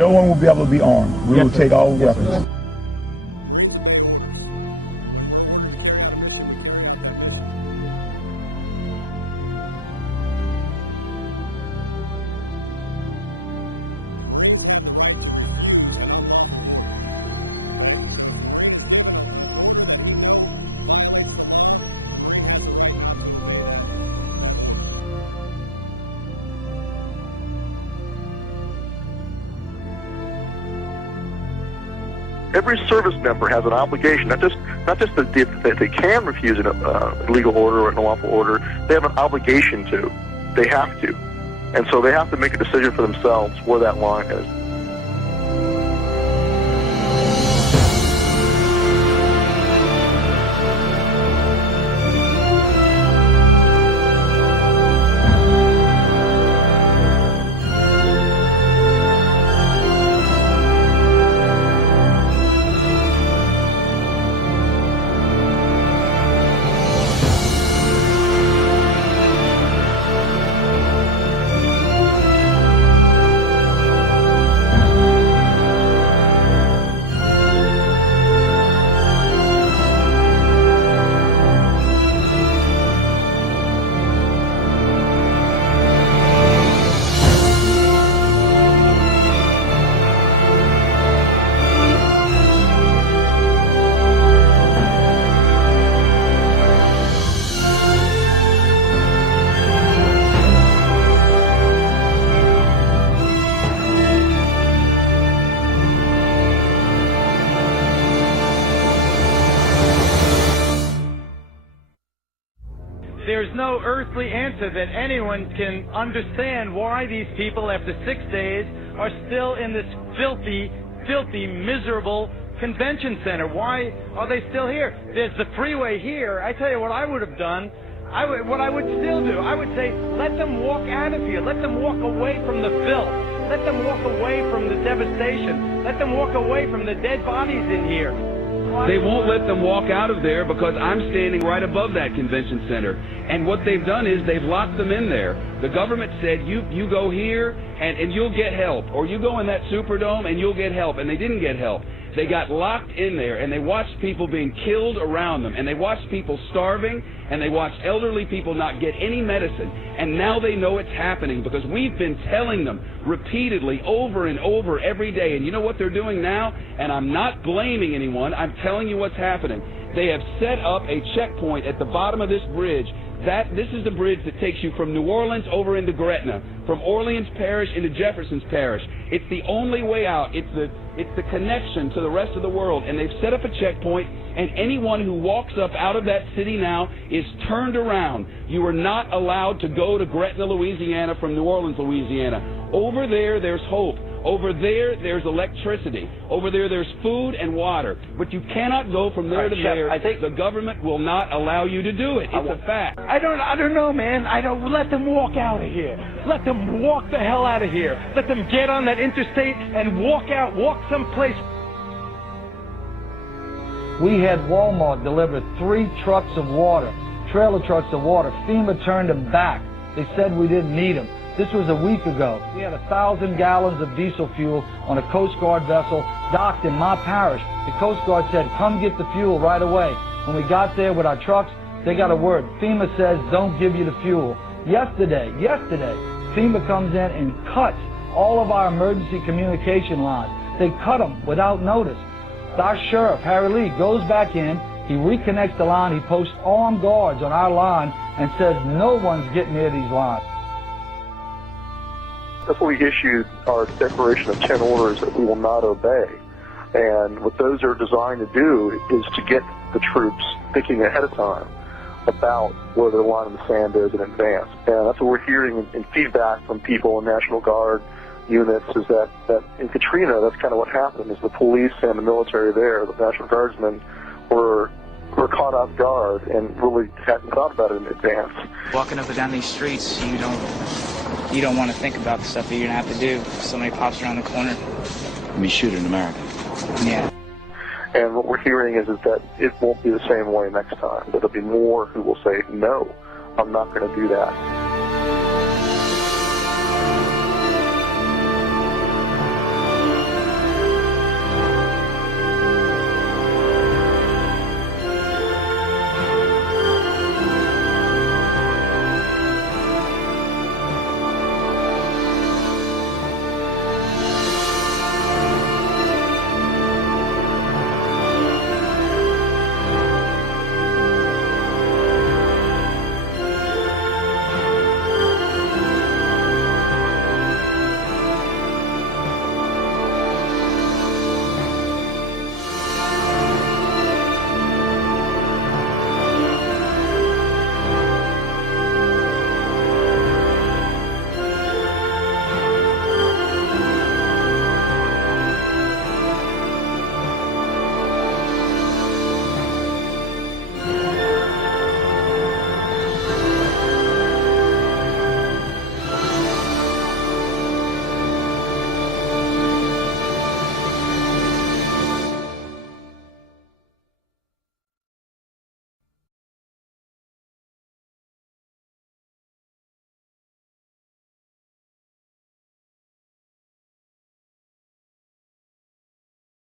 No one will be able to be armed. We will take all weapons. Every service member has an obligation, not just that they can refuse an illegal order or an unlawful order. They have an obligation to. They have to. And so they have to make a decision for themselves where that line is. There's no earthly answer that anyone can understand why these people, after 6 days, are still in this filthy, miserable convention center. Why are they still here? There's the freeway here. I tell you what I would have done. What I would still do, I would say, let them walk out of here. Let them walk away from the filth. Let them walk away from the devastation. Let them walk away from the dead bodies in here. They won't let them walk out of there because I'm standing right above that convention center. And what they've done is they've locked them in there. The government said, you go here and you'll get help. Or you go in that Superdome and you'll get help. And they didn't get help. They got locked in there, and they watched people being killed around them, and they watched people starving, and they watched elderly people not get any medicine. And now they know it's happening because we've been telling them repeatedly over and over every day. And you know what they're doing now? And I'm not blaming anyone. I'm telling you what's happening. They have set up a checkpoint at the bottom of this bridge. This is the bridge that takes you from New Orleans over into Gretna, from Orleans Parish into Jefferson's Parish. It's the only way out. It's the connection to the rest of the world. And they've set up a checkpoint, and anyone who walks up out of that city now is turned around. You are not allowed to go to Gretna, Louisiana from New Orleans, Louisiana. Over there, there's hope. Over there, there's electricity. Over there, there's food and water. But you cannot go from there to there. I think the government will not allow you to do it. It's a fact. I don't know, man. Let them walk out of here. Let them walk the hell out of here. Let them get on that interstate and walk someplace. We had Walmart deliver 3 trucks of water, trailer trucks of water. FEMA turned them back. They said we didn't need them. This was a week ago. We had 1,000 gallons of diesel fuel on a Coast Guard vessel docked in my parish. The Coast Guard said, come get the fuel right away. When we got there with our trucks, they got a word. FEMA says, don't give you the fuel. Yesterday, FEMA comes in and cuts all of our emergency communication lines. They cut them without notice. Our sheriff, Harry Lee, goes back in. He reconnects the line. He posts armed guards on our line and says no one's getting near these lines. That's why we issued our declaration of 10 orders that we will not obey. And what those are designed to do is to get the troops thinking ahead of time about where the line in the sand is in advance. And that's what we're hearing in feedback from people in National Guard units is that in Katrina, that's kind of what happened, is the police and the military there, the National Guardsmen, were caught off guard and really hadn't thought about it in advance. Walking up and down these streets, you don't want to think about the stuff that you're going to have to do if somebody pops around the corner. We shoot in America. Yeah. And what we're hearing is that it won't be the same way next time. There'll be more who will say, no, I'm not going to do that.